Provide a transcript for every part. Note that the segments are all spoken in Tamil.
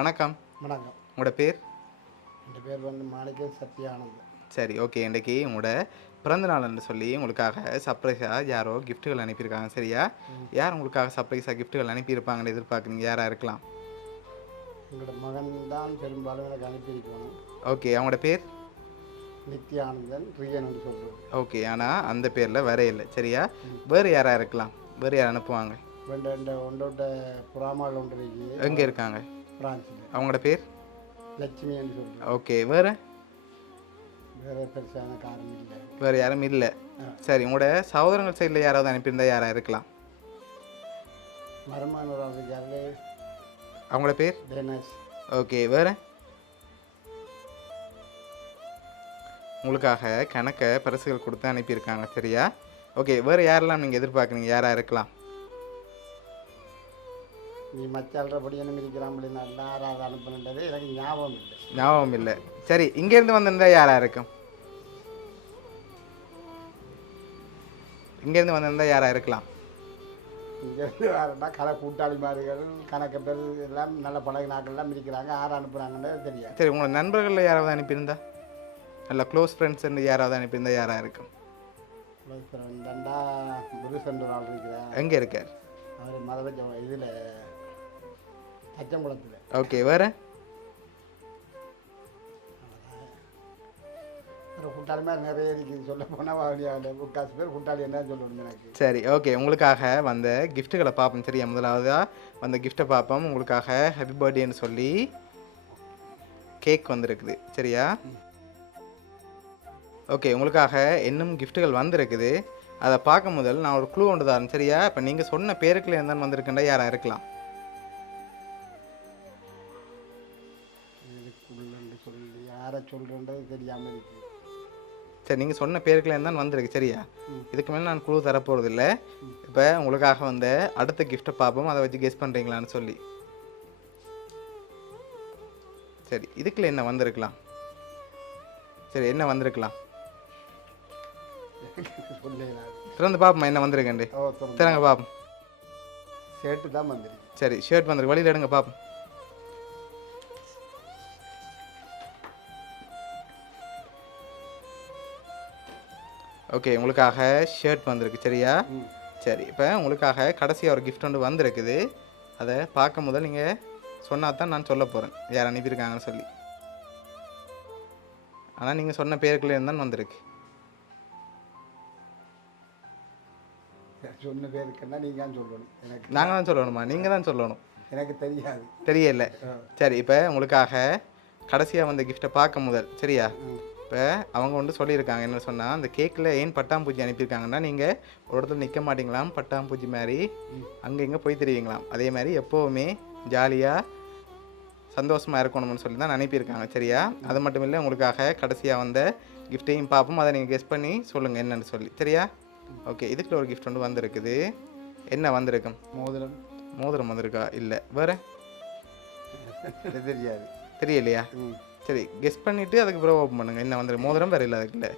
வணக்கம். வணக்கம். உங்களோட பேர்? என் பேர் மாணிக்க சத்யானந்த். சரி, ஓகே. இன்றைக்கி உங்களோட பிறந்த நாள்னு சொல்லி உங்களுக்காக சர்ப்ரைஸாக யாரோ கிஃப்ட்டுகள் அனுப்பியிருக்காங்க. சரியா? யார் உங்களுக்காக சர்ப்ரைஸாக கிஃப்ட்டுகள் அனுப்பியிருப்பாங்கன்னு எதிர்பார்க்குறீங்க? யாராக இருக்கலாம்? எங்களோட மகன் தான் பெரும்பாலும் எனக்கு அனுப்பியிருக்கணும். ஓகே. அவங்களோட பேர்? நித்யானந்தன் ரியன் என்று சொல்லுவோம். ஓகே. ஆனால் அந்த பேரில் வரே இல்லை. சரியா? வேறு யாராக இருக்கலாம்? வேறு யார் அனுப்புவாங்க? ஒன்றோட புறாமல் ஒன்று இருக்குது. எங்கே இருக்காங்க? பிரான்சில். அவங்களோட பேர்? லட்சுமி என்று சொல்லுவோம். ஓகே. வேறு பெருசான காரணம் இல்லை. வேறு யாரும் இல்லை. சரி, உங்களோட சகோதரங்கள் சைடில் யாராவது அனுப்பியிருந்தால் யாராக இருக்கலாம்? மருமகன். அவங்களோட பேர்? தினேஷ். ஓகே. வேறு உங்களுக்காக கணக்க பரிசுகள் கொடுத்து அனுப்பியிருக்காங்க. சரியா? ஓகே. வேறு யாரெல்லாம் நீங்கள் எதிர்பார்க்குறீங்க? யாராக இருக்கலாம்? நீ மச்சால்றபடி என்ன இருக்கிறாம்படி நல்லா யாராவது அனுப்பினது எனக்கு ஞாபகம் இல்லை. சரி, இங்கேருந்து வந்திருந்தா யாராக இருக்கும்? இங்கேருந்து வந்திருந்தா யாராக இருக்கலாம்? இங்கேருந்து வேறுனா கூட்டாளிமார்கள் கணக்கு பேர் எல்லாம் நல்ல பழகு நாட்கள்லாம் இருக்கிறாங்க. யார் அனுப்புகிறாங்கன்னு தெரியாது. சரி, உங்களோட நண்பர்களில் யாராவது அனுப்பியிருந்தா? நல்ல க்ளோஸ் ஃப்ரெண்ட்ஸ் யாராவது அனுப்பியிருந்தா யாராக இருக்கும்? க்ளோஸ் ஃப்ரெண்டா முருசென்று நாள் இருக்கிறேன். எங்கே இருக்கார்? அவர் மதவச்ச இதில் அச்சங்குளத்தில். ஓகே. வேறு கூட்டாளி மாதிரி நிறைய இருக்குது. சொல்ல போனால் முக்காசு பேர் கூட்டாளி என்ன சொல்லணும் எனக்கு. சரி, ஓகே. உங்களுக்காக வந்த கிஃப்ட்டுகளை பார்ப்போம். சரியா? முதலாவதாக வந்த கிஃப்ட்டை பார்ப்போம். உங்களுக்காக ஹாப்பி பர்த்டேன்னு சொல்லி கேக் வந்திருக்குது. சரியா? ஓகே. உங்களுக்காக இன்னும் கிஃப்ட்டுகள் வந்திருக்குது. அதை பார்க்க முதல் நான் ஒரு க்ளூ ஒன்று தரேன். சரியா? இப்போ நீங்கள் சொன்ன பேருக்குள்ள இருந்தாலும் வந்திருக்குண்டா யாராக இருக்கலாம்? இதுக்குள்ளன்னு சொல்லி யாரை சொல்கிறேன்றது தெரியாமல் இருக்குது. சரி, நீங்கள் சொன்ன பேருக்குள்ள இருந்தாலும் வந்திருக்கு. சரியா? இதுக்கு மேலே நான் க்ளூ தரப்போகிறது இல்லை. இப்போ உங்களுக்காக வந்த அடுத்த கிஃப்ட்டை பார்ப்போம். அதை வச்சு கெஸ் பண்ணுறீங்களான்னு சொல்லி. சரி, இதுக்குள்ள என்ன வந்திருக்கலாம்? சரி, என்ன வந்திருக்கலாம்? திறந்து பார்ப்போம் என்ன வந்திருக்கேன். திறங்க பார்ப்போம். ஷர்ட்டு தான் வந்துருக்கு. சரி, ஷர்ட் வந்துருக்கு. வழியில் எடுங்க பார்ப்போம். ஓகே. உங்களுக்காக ஷர்ட் வந்திருக்கு. சரியா? சரி, இப்போ உங்களுக்காக கடைசியாக ஒரு கிஃப்ட் ஒன்று வந்திருக்குது. அதை பார்க்க முதல் நீங்கள் சொன்னால் தான் நான் சொல்ல போகிறேன் யார் அனுப்பியிருக்காங்கன்னு சொல்லி. ஆனால் நீங்கள் சொன்ன பேருக்குள்ளே இருந்தால் வந்திருக்கு. சொன்ன பேருக்குன்னா நீங்கள் தான் சொல்லணும். எனக்கு நாங்கள் தான் சொல்லணுமா? நீங்கள் தான் சொல்லணும். எனக்கு தெரியாது. தெரியல. சரி, இப்போ உங்களுக்காக கடைசியாக வந்த கிஃப்ட்டை பார்க்க முதல். சரியா? இப்போ அவங்க வந்து சொல்லியிருக்காங்க என்ன சொன்னால், அந்த கேக்கில் ஏன் பட்டாம்பூச்சி அனுப்பியிருக்காங்கன்னா, நீங்கள் ஒரு இடத்துல நிற்க மாட்டிங்களாம், பட்டாம்பூச்சி மாதிரி அங்கே இங்கே போய் தெரியுங்களாம். அதே மாதிரி எப்போவுமே ஜாலியாக சந்தோஷமாக இருக்கணும்னு சொல்லி தான் அனுப்பியிருக்காங்க. சரியா? அது மட்டும் இல்லை, உங்களுக்காக கடைசியாக வந்த கிஃப்ட்டையும் பார்ப்போம். அதை நீங்கள் கெஸ் பண்ணி சொல்லுங்கள் என்னன்னு சொல்லி. சரியா? ஓகே. இதுக்குள்ள ஒரு கிஃப்ட் ஒன்று வந்திருக்குது. என்ன வந்திருக்கும்? மோதிரம் வந்திருக்கா? இல்லை. வேறு தெரியாது. தெரியலையா? சரி, கெஸ் பண்ணிவிட்டு அதுக்கு பிறகு ஓப்பன் பண்ணுங்கள். என்ன வந்திருக்கு? மோதிரம் வேறு இல்லை. அதுக்கு இல்லை.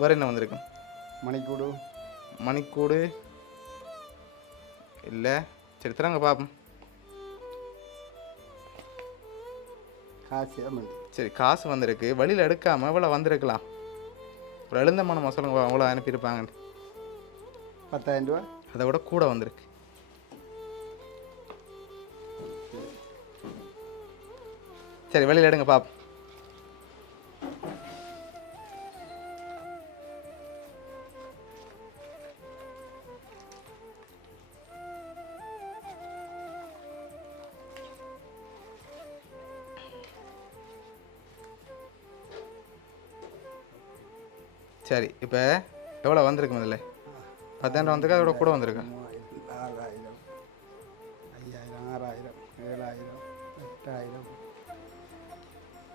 வேறு என்ன வந்திருக்கும்? மணிக்கூடு இல்லை. சரி, திறங்க பார்ப்போம். சரி, காசு வந்திருக்கு. வழியில் எடுக்காமல் இவ்வளோ வந்திருக்கலாம். ஒரு எழுந்தமான மசாலா அவ்வளோ அனுப்பியிருப்பாங்க. 10,000 ரூபா. அதை விட கூட வந்திருக்கு. சரி, வெளியில் எடுங்க பாப்போம். சரி, இப்போ எவ்வளோ வந்திருக்கு முதல்ல? 10,000 வந்திருக்கா? அதோட கூட வந்திருக்கா? 4,000, 5,000, 6,000, 7,000, 8,000,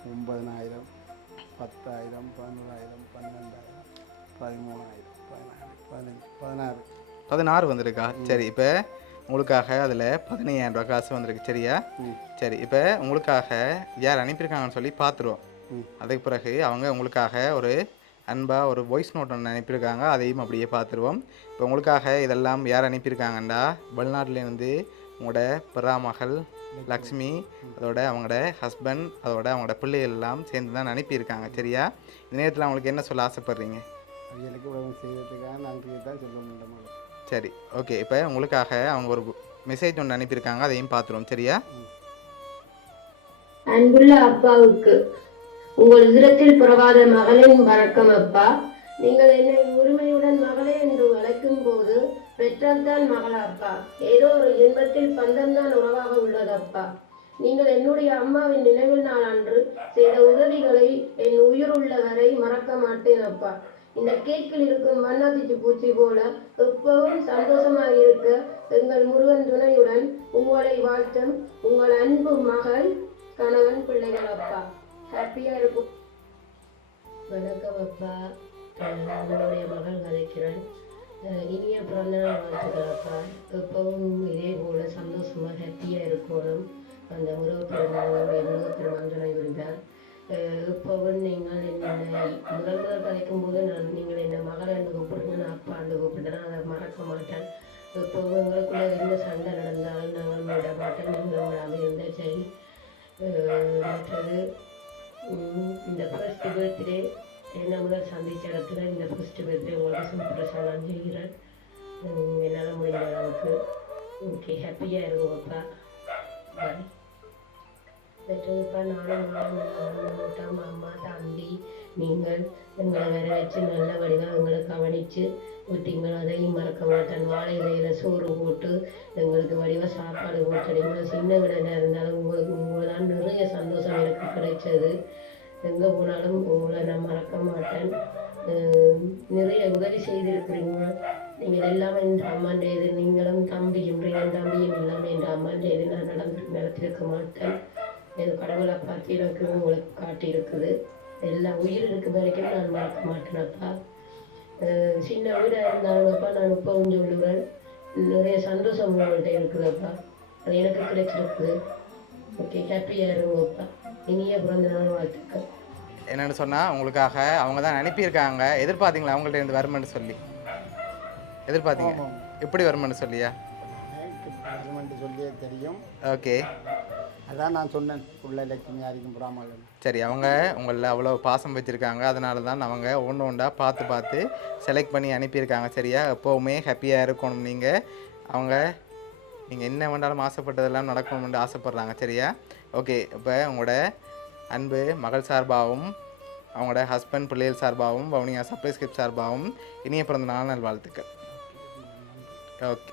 9,000, 10,000, 11,000, 12,000, 13,000, 14, 16 வந்திருக்கா? சரி, இப்போ உங்களுக்காக அதில் 15,000 ரூபா காசு வந்திருக்கு. சரியா? சரி, இப்போ உங்களுக்காக யார் அனுப்பியிருக்காங்கன்னு சொல்லி பார்த்துருவோம். அதுக்கு பிறகு அவங்க உங்களுக்காக ஒரு அன்பாக ஒரு வாய்ஸ் நோட் ஒன்று அனுப்பியிருக்காங்க. அதையும் அப்படியே பார்த்துருவோம். இப்போ உங்களுக்காக இதெல்லாம் யார் அனுப்பியிருக்காங்கண்டா, வெளிநாட்டிலேருந்து உங்களோட பிறா மகள் லக்ஷ்மி அதோட அவங்களோட ஹஸ்பண்ட் அதோட அவங்களோட பிள்ளைகள் எல்லாம் சேர்ந்து தான் அனுப்பியிருக்காங்க. சரியா? இந்த நேரத்தில் அவங்களுக்கு என்ன சொல்ல ஆசைப்படுறீங்க? அவங்களுக்கு உதவி செய்யறதுக்காக நன்றியை தான் சொல்ல முடியும். சரி, ஓகே. இப்போ உங்களுக்காக அவங்க ஒரு மெசேஜ் ஒன்று அனுப்பியிருக்காங்க, அதையும் பார்த்துருவோம். சரியா? அன்புள்ள அப்பாவுக்கு உங்கள் இதரத்தில் பிறவாத மகளின் வணக்கம் அப்பா. நீங்கள் என்னை உரிமையுடன் மகளே என்று அழைக்கும் போது பெற்றால்தான் மகள் அப்பா. ஏதோ ஒரு ஜென்மத்தில் பந்தம்தான் உறவாக உள்ளது அப்பா. நீங்கள் என்னுடைய அம்மாவின் நினைவில் நாள் அன்று செய்த உதவிகளை என் உயிர் உள்ளவரை மறக்க மாட்டேன் அப்பா. இந்த கேக்கில் இருக்கும் வண்ணாத்திச்சு பூச்சி போல எப்பவும் சந்தோஷமாக இருக்க எங்கள் முருகன் துணையுடன் உங்களை வாழ்த்தும் உங்கள் அன்பு மகள் கணவன் பிள்ளைகள் அப்பா. ஹாப்பியா இருக்கும். வணக்கம் அப்பா. உங்களுடைய மகள் கதைக்கிறேன். இனிய பிறந்தநாள் வாழ்த்துக்கள் அப்பா. எப்பவும் இதே போல சந்தோஷமா ஹாப்பியா இருக்கணும். அந்த முருகப்பெருமானுடைய முருகப்பெருமான் துணை இருந்தார். எப்பவும் நீங்கள் என்னை முதல் கதைக்கும் போது நீங்கள் என்னை மகளை என்று கூப்பிடுங்க, நான் அப்பா என்று கூப்பிட்டேன். அதை மறக்க மாட்டேன். எப்பவும் எங்களுக்குள்ள எந்த சண்டை நடந்தாலும் நாங்கள் விட மாட்டேன். நீங்கள் விடாமல் இருந்தால் சரி. மற்றது இந்த ஃபர்ஸ்ட் பர்த்டே என்ன முதல் சந்தித்த இடத்துல இந்த ஃபர்ஸ்ட் பர்த்டே உங்களுக்கு செலிப்ரேஷன் நான் செய்கிறேன். என்னால் முடிஞ்ச அளவுக்கு ஓகே. ஹாப்பியாக இருக்கும் அப்பா. பாய். பெற்றதுப்பா நானும் அம்மா தம்பி நீங்கள் எங்களை வர வச்சு நல்ல வடிவாக எங்களை கவனித்து விட்டீங்கள். அதையும் மறக்க மாட்டேன். வாழை இலையில் சோறு போட்டு எங்களுக்கு வடிவாக சாப்பாடு போட்டு நீங்கள் சின்ன விடனாக இருந்தாலும் உங்களை தான் நிறைய சந்தோஷம் எனக்கு கிடைச்சது. எங்கே போனாலும் உங்களை நான் மறக்க மாட்டேன். நிறைய உதவி செய்திருக்கிறீங்க. நீங்கள் எல்லாமே என் அம்மாண்ட இது நீங்களும் தம்பியும் என் தம்பியும் எல்லாமே என் அம்மாண்ட இது நான் நடத்திருக்க மாட்டேன். என் கடவுளை பார்த்து எனக்கு உங்களுக்கு காட்டியிருக்குது. எல்லா உயிர் இருக்கும் வரைக்கும் நான் மறக்க மாட்டேனப்பா. சின்ன வீடாக இருந்தாலும்ப்பா நான் இப்போவும் சொல்லுவேன், நிறைய சந்தோஷம் உங்கள்கிட்ட இருக்குதுப்பா. அது எனக்கு கிடைச்சிருக்குது. ஓகே. ஹாப்பியாக இருக்குங்கப்பா. இனிய பிறந்த நாள் வாழ்த்துக்கள். என்னென்னு சொன்னால் உங்களுக்காக அவங்க தான் அனுப்பியிருக்காங்க. எதிர்பார்த்தீங்களா அவங்கள்ட்ட இருந்து வருமென்னு சொல்லி? எதிர்பார்த்தீங்க? எப்படி வருமென்னு சொல்லியா? சொல்லியே தெரியும். ஓகே. அதான் நான் சொன்னேன், உள்ள லட்சுமி யாருக்கும் புறாமல். சரி, அவங்க உங்களில் அவ்வளோ பாசம் வச்சுருக்காங்க. அதனால தான் அவங்க ஒன்று ஒன்றா பார்த்து செலக்ட் பண்ணி அனுப்பியிருக்காங்க. சரியா? எப்போவுமே ஹாப்பியாக இருக்கணும். நீங்கள் என்ன வேண்டாலும் ஆசைப்பட்டதெல்லாம் நடக்கணும்னு ஆசைப்பட்றாங்க. சரியா? ஓகே. இப்போ உங்களோட அன்பு மகள் சார்பாகவும் அவங்களோட ஹஸ்பண்ட் பிள்ளைகள் சார்பாகவும் வவுனியா சப்ளை ஸ்கிரிப்ட் சார்பாகவும் இனிய பிறந்த நாள் வாழ்த்துக்கள். ஓகே.